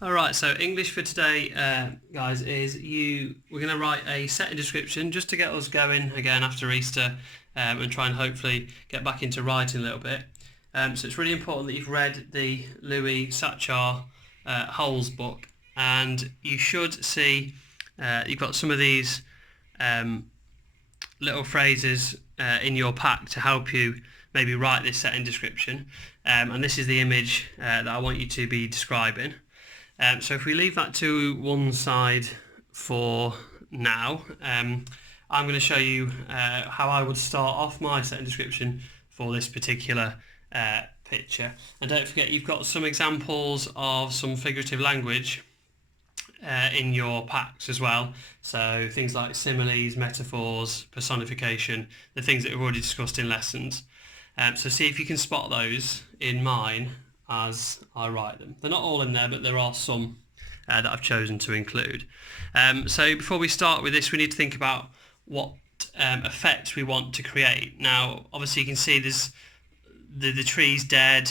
Alright, so English for today, guys, is we're going to write a setting description just to get us going again after Easter and try and hopefully get back into writing a little bit. So it's really important that you've read the Louis Sachar Holes book, and you should see you've got some of these little phrases in your pack to help you maybe write this setting description. And this is the image that I want you to be describing. So if we leave that to one side for now, I'm going to show you how I would start off my setting description for this particular picture. And don't forget, you've got some examples of some figurative language in your packs as well. So things like similes, metaphors, personification, the things that we've already discussed in lessons. So see if you can spot those in mine as I write them. They're not all in there, but there are some that I've chosen to include. So before we start with this, we need to think about what effects we want to create. Now, obviously you can see there's the tree's dead,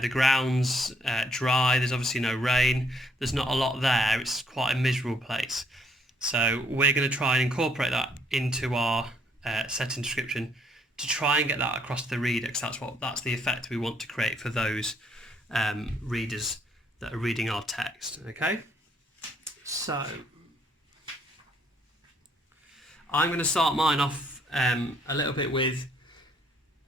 the ground's dry, there's obviously no rain, there's not a lot there, it's quite a miserable place. So we're going to try and incorporate that into our setting description to try and get that across to the reader, because that's the effect we want to create for those readers that are reading our text. Okay, so I'm going to start mine off a little bit with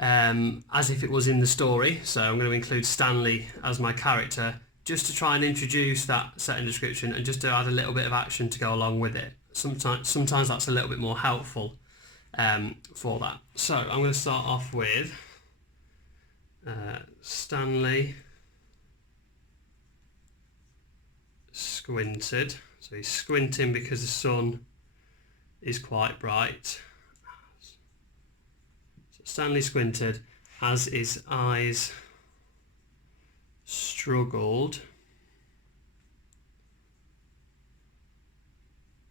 as if it was in the story. So I'm going to include Stanley as my character just to try and introduce that setting description and just to add a little bit of action to go along with it. Sometimes that's a little bit more helpful for that. So I'm going to start off with Stanley squinted. So he's squinting because the sun is quite bright. So Stanley squinted as his eyes struggled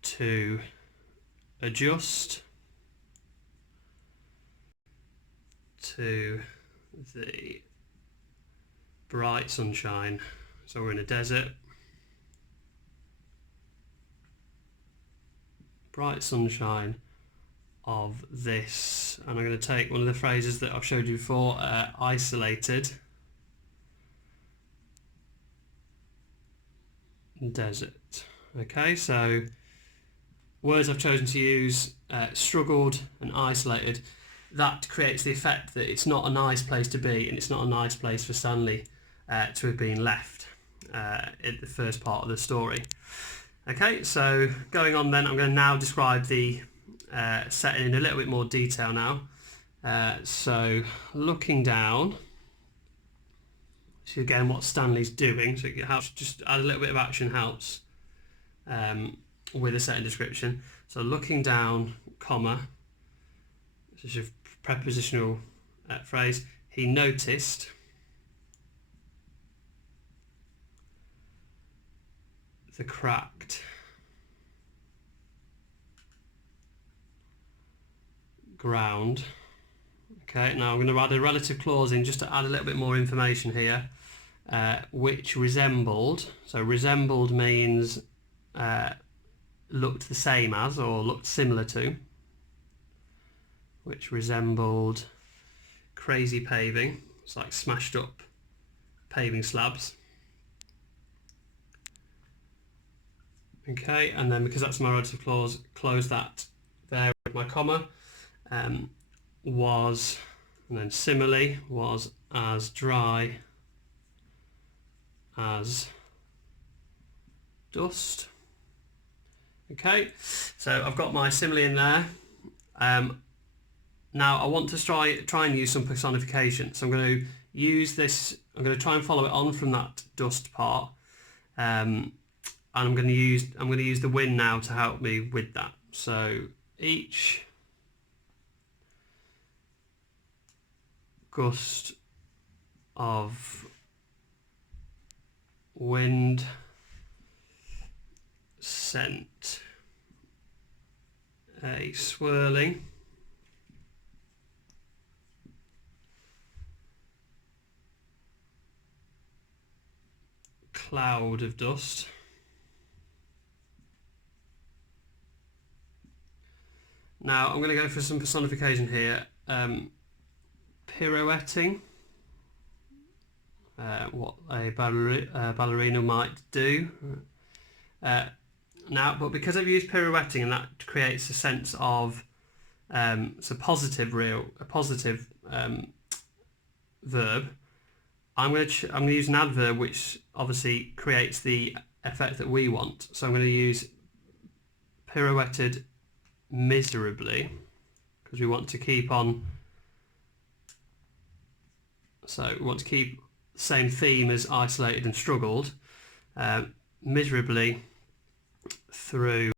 to adjust to the bright sunshine. So we're in a desert. Bright sunshine of this, and I'm going to take one of the phrases that I've showed you before, isolated desert. Okay, so words I've chosen to use, struggled and isolated, that creates the effect that it's not a nice place to be, and it's not a nice place for Stanley to have been left in the first part of the story. Okay, so going on then, I'm going to now describe the setting in a little bit more detail now. So looking down, so again what Stanley's doing, so it helps, just add a little bit of action helps with a setting description. So looking down, comma, this is a prepositional phrase, he noticed the cracked ground. Okay, now I'm going to add a relative clause in just to add a little bit more information here, which resembled. So resembled means looked the same as or looked similar to, which resembled crazy paving. It's like smashed up paving slabs. Okay, and then because that's my relative clause, close that there with my comma. Was, and then simile, was as dry as dust. Okay, so I've got my simile in there. Now I want to try and use some personification. So I'm going to use this, I'm going to try and follow it on from that dust part. And I'm going to use the wind now to help me with that. So each gust of wind sent a swirling cloud of dust. Now I'm going to go for some personification here. Pirouetting, what a ballerina might do. Now, but because I've used pirouetting, and that creates a sense of it's a positive verb. I'm going to use an adverb which obviously creates the effect that we want. So I'm going to use pirouetted miserably, because we want to keep on. So we want to keep the same theme as isolated and struggled. Miserably through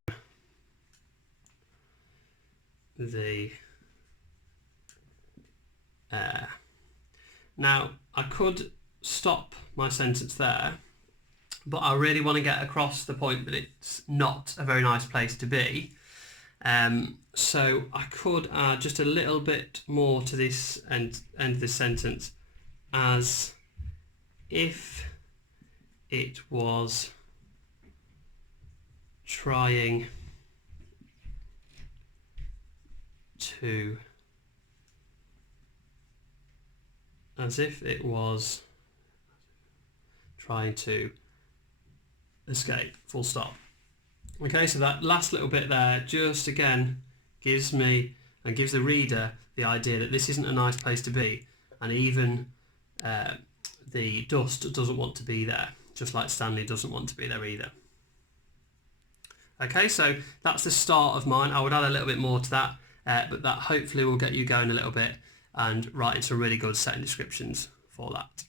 the air. Now, I could stop my sentence there, but I really want to get across the point that it's not a very nice place to be. So I could add just a little bit more to this end of this sentence, as if it was trying to, escape, full stop. Okay, so that last little bit there just again gives me and gives the reader the idea that this isn't a nice place to be, and even the dust doesn't want to be there, just like Stanley doesn't want to be there either. Okay, so that's the start of mine. I would add a little bit more to that, but that hopefully will get you going a little bit and writing some really good setting descriptions for that.